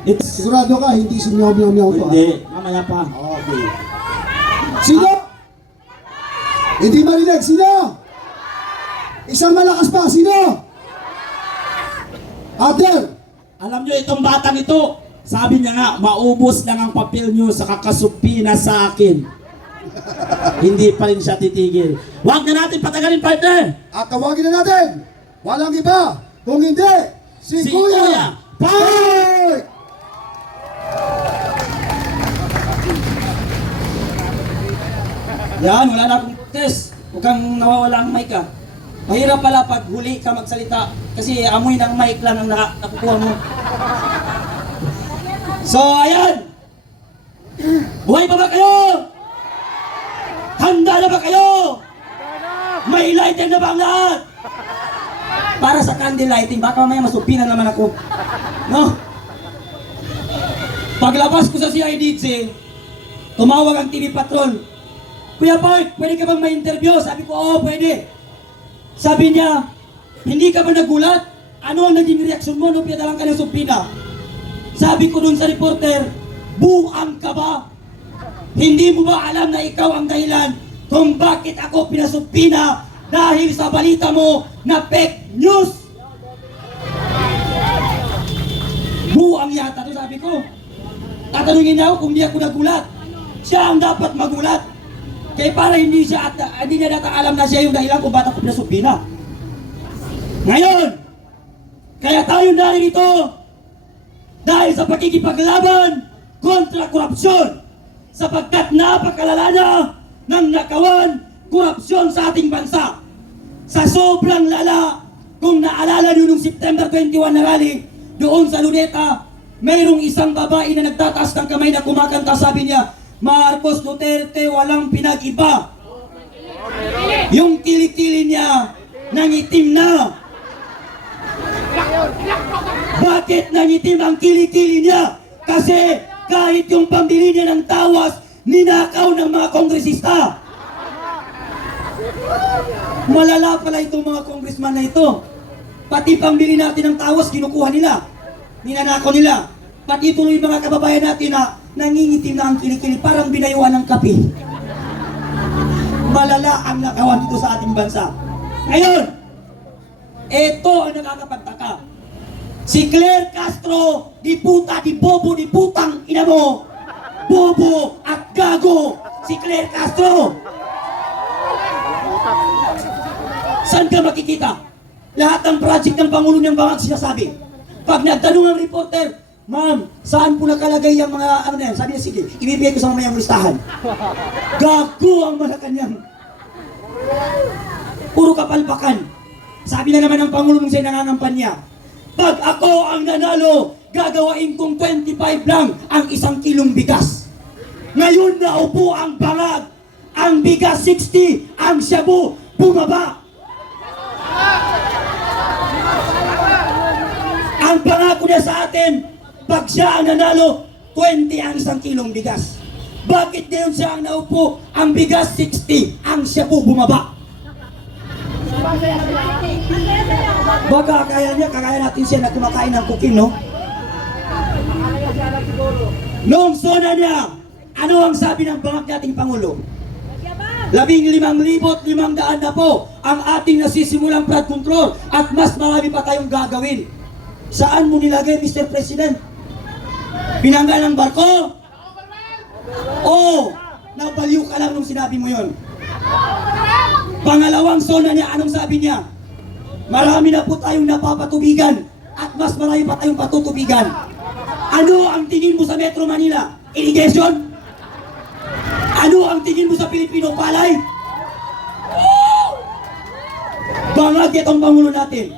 Ito, Sigurado ka, hindi si Meow Meow Meow to. hindi. Mamaya pa. Okay. Sino? Hindi marinig. Sino? Isang malakas pa. Sino? Other. Alam nyo, itong batang ito, sabi niya nga, maubos lang ang papel nyo sa kakasupina sa akin. Hindi pa rin siya titigil. Huwag na natin patagalin, partner! At tawagin na natin. Walang iba. Kung hindi, si Kuya. Fight! Yan, wala na akong test. Huwag kang nawawala ang mic ka. Mahirap pala pag huli ka magsalita kasi amoy ng mic lang ang nakukuha mo. So, ayan! Buhay pa ba kayo? Handa na ba kayo? May lighting na ba ang lahat? Para sa candle lighting, baka mamaya masupinan naman ako. No? Paglabas ko sa CIDG, tumawag ang TV Patron. Kuya Bart, pwede ka bang ma-interview? Sabi ko, oo, pwede. Sabi niya, hindi ka ba nagulat? Ano ang naging reaksyon mo nung pinadalang ka ng supina? Sabi ko dun sa reporter, buang ka ba? Hindi mo ba alam na ikaw ang dahilan kung bakit ako pinasupina dahil sa balita mo na fake news? Buang yata to, sabi ko. Tatanungin niya ako kung di ako nagulat. Siya ang dapat magulat. Kaya para hindi niya data alam na siya yung dahilan kung bakit ako pinasupina. Ngayon, kaya tayo narito dahil sa pagkikipaglaban kontra korupsyon, sapagkat napakalala na ng nakawan korupsyon sa ating bansa. Sa sobrang lala, kung naalala nyo nung September 21 na rally, doon sa Luneta, mayroong isang babae na nagtataas ng kamay na kumakanta, sabi niya, Marcos Duterte walang pinag-iba. Yung kilikili niya nangitim na. Bakit nangitim ang kilikili niya? Kasi kahit yung pambili niya ng tawas, ninakaw ng mga kongresista. Malala pala itong mga kongresman na ito. Pati pambili natin ng tawas, kinukuha nila. Ninanakaw nila. Pati tuloy mga kababayan natin na nangingitim na ang kilikili, parang binayuan ng kape. Malala ang nakawan dito sa ating bansa. Ngayon, ito ang nakakapagtaka. Si Claire Castro, di puta, di bobo, di putang ina mo. Bobo at gago. Si Claire Castro. Saan ka makikita? Lahat ng project ng Pangulo niyang bangag sinasabi. Pag nagtanong ang reporter, ma'am, saan po nakalagay yung mga ano na yan? Sabi niya, sige, ibibigay ko sa mamayang listahan. Gago ang Malacanang. Puro kapalpakan. Sabi na naman ng Pangulo nung siya nangangampanya, pag ako ang nanalo, gagawain kong 25 lang ang 1 kilong bigas. Ngayon na upo ang bangag, ang bigas 60, ang shabu bumaba. Ang pangako niya sa atin, pag siya ang nanalo, 20 ang 1 kilong bigas. Bakit ngayon siya ang naupo, ang bigas 60, ang shabu bumaba? Baka kaya natin siya na kumakain ng cooking, no? Noong sona niya, ano ang sabi ng bangag nating Pangulo? 15,500 na po ang ating nasisimulang flood control at mas marami pa tayong gagawin. Saan mo nilagay, Mr. President? Pinanggal ng barko? Oo, nabaliw ka lang nung sinabi mo yon. Pangalawang sona niya, anong sabi niya? Marami na po tayong napapatubigan at mas marami pa tayong patutubigan. Ano ang tingin mo sa Metro Manila? Irrigation? Ano ang tingin mo sa Pilipino palay? Bangag itong Pangulo natin.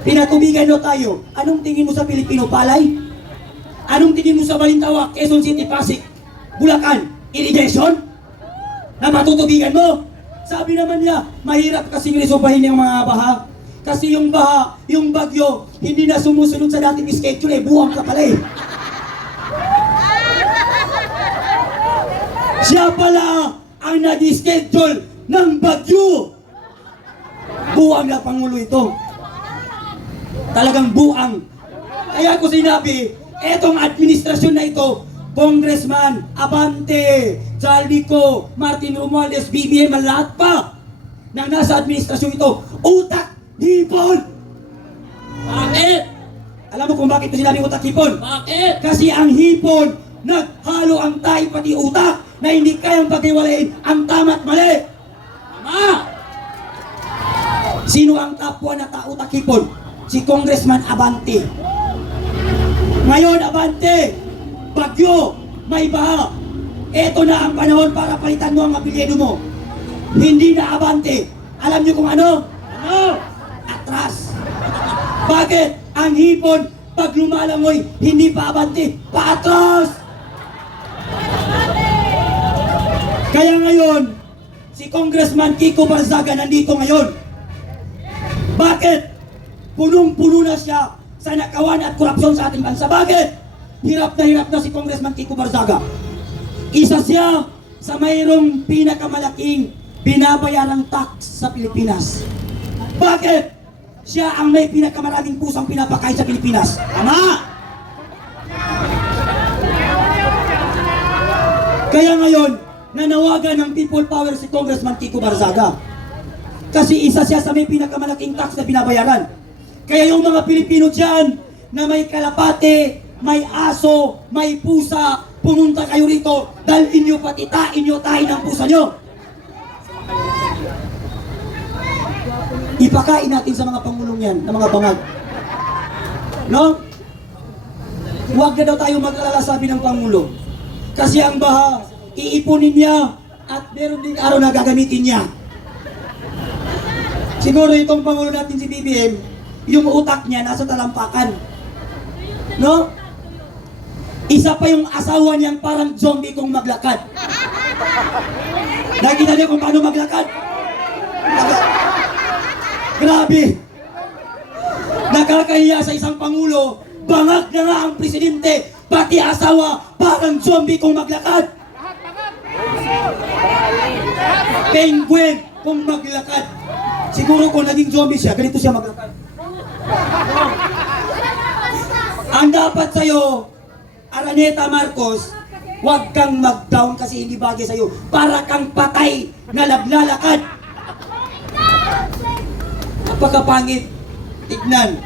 Pinatubigan na tayo. Anong tingin mo sa Pilipino palay? Anong tingin mo sa Balintawak, Quezon City, Pasig, Bulacan? Irrigation? Na matutubigan mo? Sabi naman niya, mahirap kasing resolbahin yung mga baha. Kasi yung baha, yung bagyo, hindi na sumusunod sa dating schedule eh. Buwang ka pala eh. Siya pala ang nag-schedule ng bagyo. Buwang na Pangulo ito. Talagang buang. Kaya ko sinabi, etong administrasyon na ito, Congressman Abante, Jaldico, Martin Romualdez, BBM, lahat pa na nasa administrasyon ito, utak hipon. Bakit? Alam mo kung bakit ko sinabi utak hipon? Bakit? Kasi ang hipon, naghalo ang tayo pati utak na hindi kayang paghiwalayin ang tama at mali. Tama! Sino ang kapwa na utak hipon? Si Congressman Abante. Ngayon, Abante, bagyo, may baha. Ito na ang panahon para palitan mo ang apelyido mo. Hindi na Abante. Alam niyo kung ano? Ano? Atras. Bakit? Ang hipon, pag lumalangoy, hindi pa Abante, paatras. Kaya ngayon, si Congressman Kiko Barzaga nandito ngayon. Bakit? Punong-puno na siya sa nakawan at korupsyon sa ating bansa. Bakit? Hirap na si Congressman Kiko Barzaga. Isa siya sa mayroong pinakamalaking binabayarang tax sa Pilipinas. Bakit? Siya ang may pinakamaraming pusang pinapakain sa Pilipinas. Tama! Kaya ngayon, nanawagan ng people power si Congressman Kiko Barzaga. Kasi isa siya sa may pinakamalaking tax na binabayaran. Kaya yung mga Pilipino dyan na may kalapate, may aso, may pusa, pumunta kayo rito, dalhin nyo pati tain nyo ng pusa nyo. Ipakain natin sa mga pangulong yan, na mga bangag. No? Huwag na daw tayo mag-alala, sabi ng Pangulo. Kasi ang baha, iipunin niya at meron din araw na gagamitin niya. Siguro itong Pangulo natin si BBM, yung utak niya nasa talampakan. No? Isa pa yung asawa niyang parang zombie kung maglakad. Nakita niyo kung paano maglakad? Grabe! Nakakahiya sa isang Pangulo, bangag na nga ang presidente, pati asawa, parang zombie kung maglakad. Penguin kung maglakad. Siguro kung naging zombie siya, ganito siya maglakad. Ang dapat sa'yo, Araneta Marcos, huwag kang mag-down kasi hindi bagay sa'yo. Para kang patay na naglalakad. Napakapangit. Tignan.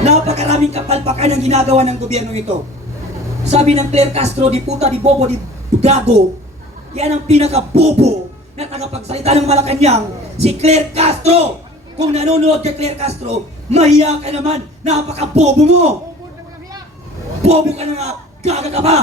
Napakaraming kapalpakan ang ginagawa ng gobyerno ito. Sabi ng Claire Castro, di puta, di bobo, di gago. Yan ang pinaka-bobo na tagapagsalita ng Malacanang, si Claire Castro. Kung nanonood ka Claire Castro, mahiya ka naman, napaka-bobo mo. Bobo ka na nga, gaga ka pa.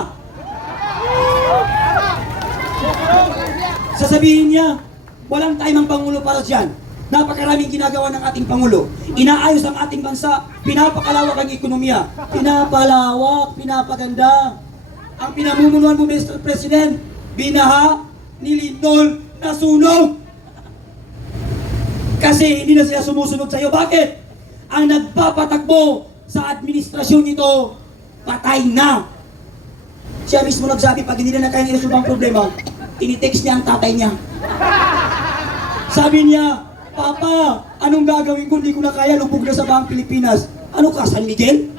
Sasabihin niya, walang timang Pangulo para dyan. Napakaraming ginagawa ng ating Pangulo. Inaayos ang ating bansa, pinapakalawak ang ekonomiya. Pinapalawak, pinapaganda. Ang pinamumunuan mo, Mr. President, binaha, nilindol, nasunog. Kasi hindi na sila sumusunod sa iyo. Bakit? Ang nagpapatakbo sa administrasyon nito, patay na. Siya mismo nagsabi, pag hindi na kayang iresolve ang problema, tinitext niya ang tatay niya. Sabi niya, Papa, anong gagawin ko? Hindi ko na kaya, lubog na sa Bang Pilipinas. Ano ka, San Miguel?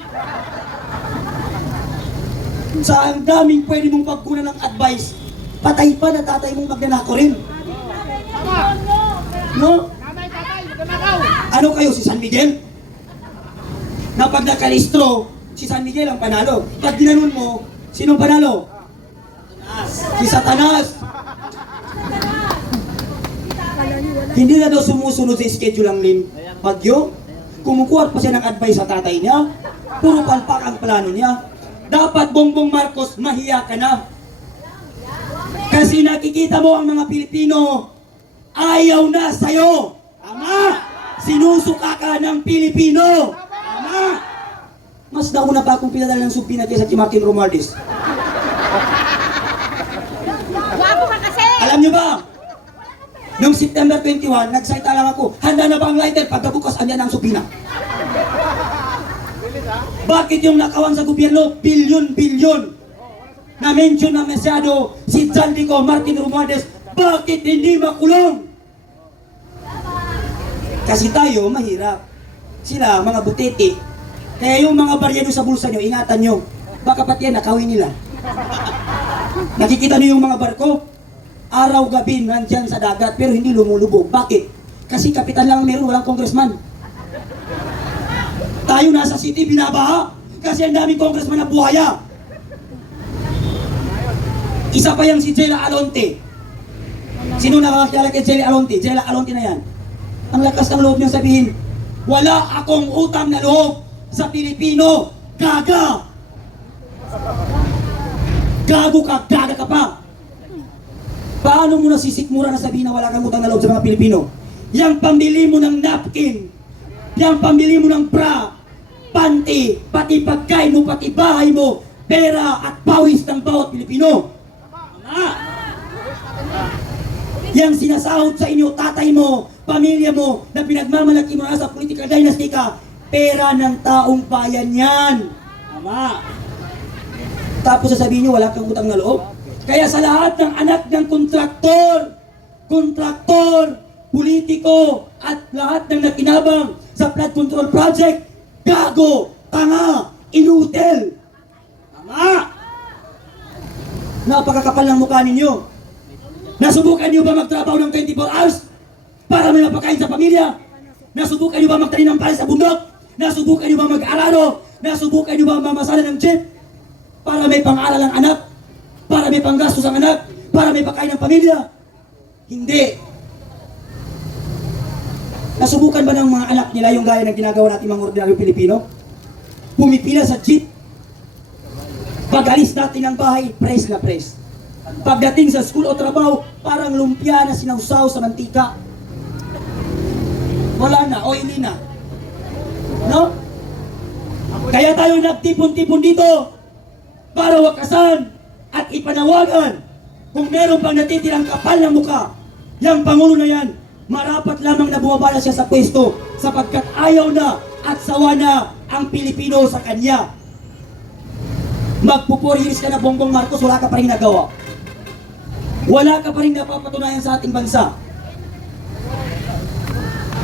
Sa ang daming pwede mong pagkunan ng advice, patay pa na tatay mong magnanako rin. No? Ano kayo, si San Miguel? Na pag nakalistro, si San Miguel ang panalo. Pag ginanon mo, sinong panalo? Si Satanas. Hindi na daw sumusunod sa schedule ang Bagyo. Kumukuha pa siya ng advice sa tatay niya. Puro palpak ang plano niya. Dapat Bongbong Marcos, mahiya ka na. Kasi nakikita mo ang mga Pilipino, ayaw na sa'yo. Tama! Sinusuka ka ng Pilipino. Tama! Mas nauna pa akong pinadala ng supina kaysa kay Martin Romualdez. Wapo ka kasi! Alam niyo ba? Noong September 21, nagsalita lang ako, handa na ba ang lighter? Pagkabukas, andyan ang supina. Bakit yung nakawan sa gobyerno, bilyon-bilyon? Na-mention na masyado si Jaldico, Martin Romualdez, bakit hindi makulong? Kasi tayo, mahirap. Sila, mga butete. Kaya yung mga barya nyo sa bulsa nyo, ingatan nyo. Baka pati yan, nakawin nila. Nakikita nyo yung mga barko? Araw-gabi nandyan sa dagat pero hindi lumulubog. Bakit? Kasi kapitan lang ang meron, walang congressman. Tayo nasa city, binabaha. Kasi ang daming congressman na buhaya. Isa pa yung si Jela Alonte. Sino nakakilala kay Jela Alonte? Jela Alonte na yan. Ang lakas ng loob niyang sabihin, wala akong utang na loob sa Pilipino. Gaga! Gago ka, gaga ka pa. Paano mo nasisikmura na sabihin na wala kang utang na loob sa mga Pilipino? Yang pambili mo ng napkin, yang pambili mo ng bra, panty, pati pagkain mo, pati bahay mo, pera at pawis ng bawat Pilipino. Yang sinasahod sa inyo, tatay mo, pamilya mo, na pinagmamalaki mo na sa political dynasty ka, pera ng taong bayan yan. Tama. Tapos sasabihin nyo, wala kang utang na loob. Kaya sa lahat ng anak ng kontraktor, politiko, at lahat ng nakinabang sa flood control project, gago, tanga, inutil. Tama. Napakakapal ng mukha ninyo. Nasubukan niyo ba magtrabaho ng 24 hours para may mapakain sa pamilya? Nasubukan niyo ba magtanim ng palay sa bundok? Nasubukan niyo ba mag-araro? Nasubukan niyo ba mamasada ng jeep para may pang-aral ang anak? Para may panggastos ang anak? Para may pakain ng pamilya? Hindi. Nasubukan ba ng mga anak nila yung gaya ng ginagawa natin mga ordinaryong Pilipino? Pumipila sa jeep. Pag alis natin ng bahay, press na press. Pagdating sa school o trabaho, parang lumpia na sinawsaw sa mantika. Wala na, oily na. No? Kaya tayo nagtipon-tipon dito para wakasan at ipanawagan kung meron pang natitirang kapal ng muka. Yang Pangulo na yan, marapat lamang na bumabala siya sa pwesto sapagkat ayaw na at sawa na ang Pilipino sa kanya. Magpupurilis ka na Bongbong Marcos, wala ka pa rin nagawa. Wala ka pa rin napapatunayan sa ating bansa.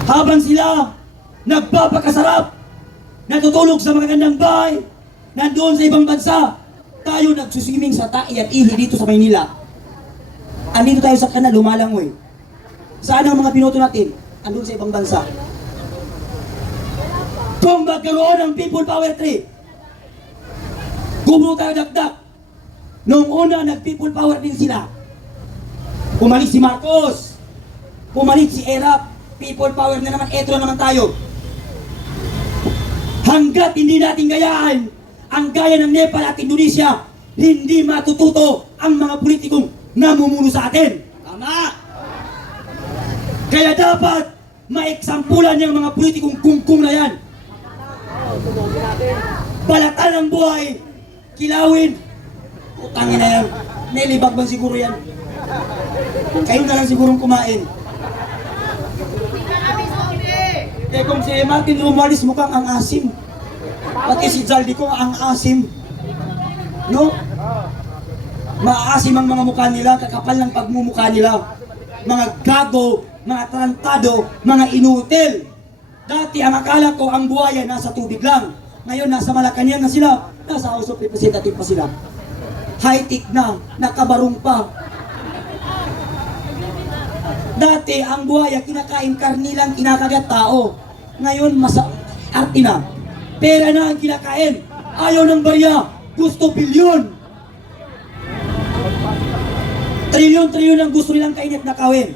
Habang sila nagpapakasarap, natutulog sa mga gandang bahay, nandoon sa ibang bansa, tayo nagsuswimming sa tai at ihi dito sa Maynila. Andito tayo sa kanal, lumalangoy. Saan ang mga binoto natin? Andun sa ibang bansa. Kung magkaroon ng People Power Tree, gumulo tayo dagdag. Noong una, nag-People Power din sila. Pumalit si Marcos, pumalit si Erap, People Power na naman, eto na naman tayo. Hanggat hindi natin gayaan ang gaya ng Nepal at Indonesia, hindi matututo ang mga politikong namumuno sa atin. Tama. Kaya dapat maeksampulan yung mga politikong kungkung na yan. Balatan ang buhay, kilawin. Utangin na yan. May libag ba siguro yan? Kayo na lang sigurong kumain. Eh kung si Martin Romualdez mukhang ang asim. Pati si Zaldi ko ang asim. No? Maasim ang mga mukha nila, kakapal ng pagmumukha nila. Mga gago, mga tarantado, mga inutil. Dati ang akala ko ang buhaya nasa tubig lang. Ngayon nasa Malacanang na sila, nasa House of Representatives pa sila. High-tech na, nakabarong pa. Dati ang buhaya kinakain karni lang, kinakagat tao. Ngayon arte na. Pera na ang kinakain. Ayaw ng barya, gusto bilyon. Trilyon-trilyon ang gusto nilang kainit na kawin.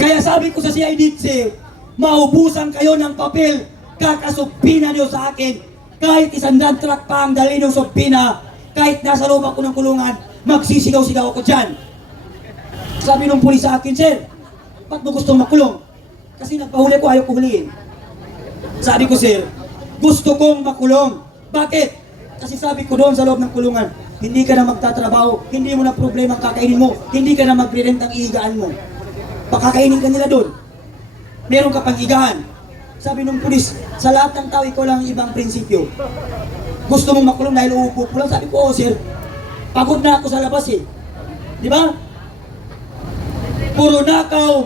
Kaya sabi ko sa CIDC, maubusan kayo ng papel, kakasupina niyo sa akin. Kahit 100 truck pa ang dali ng supina, kahit nasa loob ako ng kulungan, magsisigaw-sigaw ako dyan. Sabi nung pulis sa akin, sir, ba't mo gustong makulong? Kasi nagpahuli ko, ayaw ko huliin. Sabi ko, sir, gusto kong makulong. Bakit? Kasi sabi ko doon sa loob ng kulungan, hindi ka na magtatrabaho, hindi mo na problema ang kakainin mo, hindi ka na magre-rent ang ihigaan mo. Pakakainin ka nila doon. Meron ka pang higaan. Sabi nung pulis, sa lahat ng tao, ikaw lang ang ibang prinsipyo. Gusto mong makulong dahil uupo lang? Sabi ko, oh sir, pagod na ako sa labas eh. Di ba? Puro nakaw,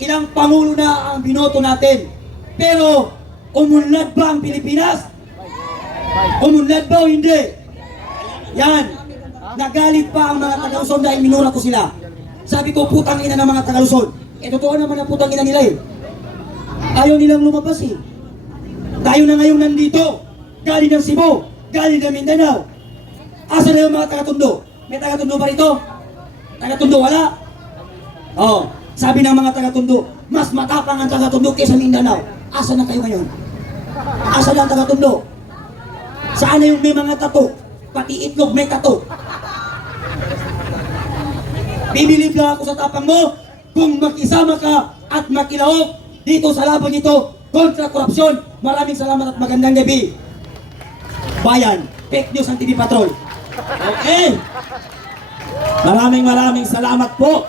ilang pangulo na ang binoto natin. Pero, umunlad ba ang Pilipinas? Umunlad ba o hindi? Yan. Nagalit pa ang mga taga-Luzon dahil minura ko sila. Sabi ko, putang ina ng mga taga-Luzon. Totoo naman ang putang ina nila eh. Ayaw nilang lumabas eh. Tayo na ngayon nandito. Galing ng Cebu. Galing ng Mindanao. Asa na yung mga taga-Tondo? May taga-Tondo ba rito? Taga-Tondo wala? Oh, sabi ng mga taga-Tondo, mas matapang ang taga-Tondo kaysa Mindanao. Asa na kayo ngayon? Asa na ang taga-Tondo? Saan na yung may mga tato? Pati itlog may tato. Bibilib lang ako sa tapang mo kung makisama ka at makilaok dito sa laban ito kontra korupsyon. Maraming salamat at magandang gabi. Bayan, fake news ang TV Patrol. Okay. Maraming salamat po.